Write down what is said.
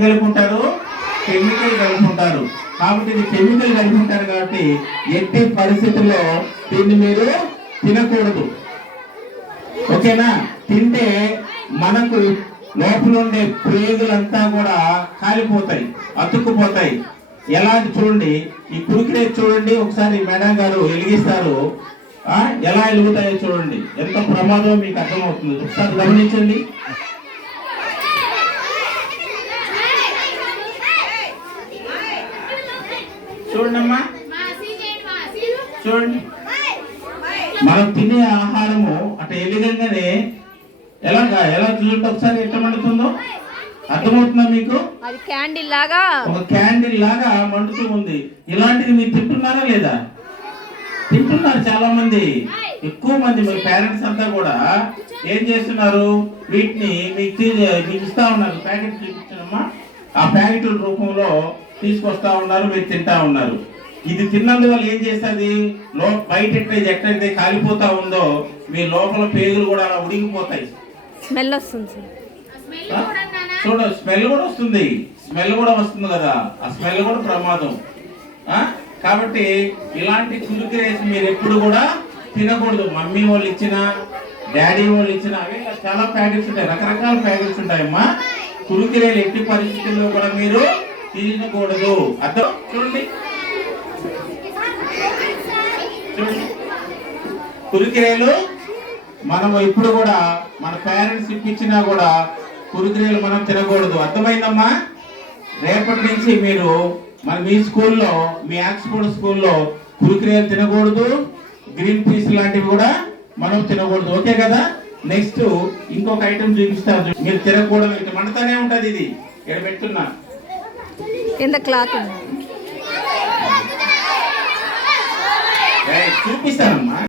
కలుపుకుంటారు, కెమికల్ కలుపుకుంటారు. కాబట్టి ఇది కెమికల్ కలుపుకుంటారు కాబట్టి ఎట్టి పరిస్థితుల్లో దీన్ని మీరు తినకూడదు. ఓకేనా? తింటే మనకు లోపల ఉండే ప్రేగులంతా కూడా కాలిపోతాయి, అతుక్కుపోతాయి. ఎలాంటి చూడండి, ఈ కురికిరే చూడండి ఒకసారి మేడం గారు వెలిగిస్తారు, ఎలా వెలుగుతాయో చూడండి. ఎంత ప్రమాదం మీకు అర్థమవుతుంది. ఒకసారి గమనించండి. చూడండమ్మా, చూడండి. మనం తినే ఆహారము అటు ఎలుగంగానే ఎలా చూడండి ఒకసారి ఎట్లా మండుతుందో అర్థమవుతుందా మీకు? అది క్యాండిల్ లాగా, ఒక క్యాండిల్ లాగా మండుతూ ఉంది. ఇలాంటిది మీరు తింటున్నారా లేదా? తింటున్నారు చాలా మంది, ఎక్కువ మంది. మీ పేరెంట్స్ అంతా కూడా ఏం చేస్తున్నారు, వీటిని మీకు ఇస్తా ఉన్నారు. ప్యాకెట్ చూపించమ్మా, ఆ ప్యాకెట్ల రూపంలో తీసుకొస్తా ఉన్నారు, మీరు తింటా ఉన్నారు. ఇది తిన్నందువల్ల ఏం చేస్తుంది, బయట ఎక్కడైతే కాలిపోతా ఉందో మీ లోపల పేగులు కూడా అలా ఉడికిపోతాయి. స్మెల్ వస్తుంది చూడ, స్మెల్ కూడా వస్తుంది. స్మెల్ కూడా వస్తుంది కదా, ఆ స్మెల్ కూడా ప్రమాదం. కాబట్టి ఇలాంటి కురుకురేసి మీరు ఎప్పుడు కూడా తినకూడదు. మమ్మీ వాళ్ళు ఇచ్చిన, డాడీ వాళ్ళు ఇచ్చిన, అవి చాలా ప్యాకెట్స్ ఉంటాయి, రకరకాల ప్యాకెట్స్ ఉంటాయమ్మా. కురుకురేలు ఎట్టి పరిస్థితుల్లో కూడా మీరు తినకూడదు. అర్థం? చూడండి, కురుకురేలు మనం ఇప్పుడు కూడా మన పేరెంట్స్ ఇప్పించినా కూడా కురుకురేలు మనం తినకూడదు. అర్థమైందమ్మా? రేపటి నుంచి మీరు మీ స్కూల్లో, మీ ఆక్స్ఫోర్డ్ స్కూల్లో కురుకురేలు తినకూడదు, గ్రీన్ పీస్ లాంటివి కూడా మనం తినకూడదు. ఓకే కదా? నెక్స్ట్ ఇంకొక ఐటమ్ చూపిస్తారు, మీరు తినకూడదు. ఇట్లా మండుతానే ఉంటది. ఇది ఇక్కడ పెట్టున్నా, కింద క్లాత్ చూపిస్తానమ్మా.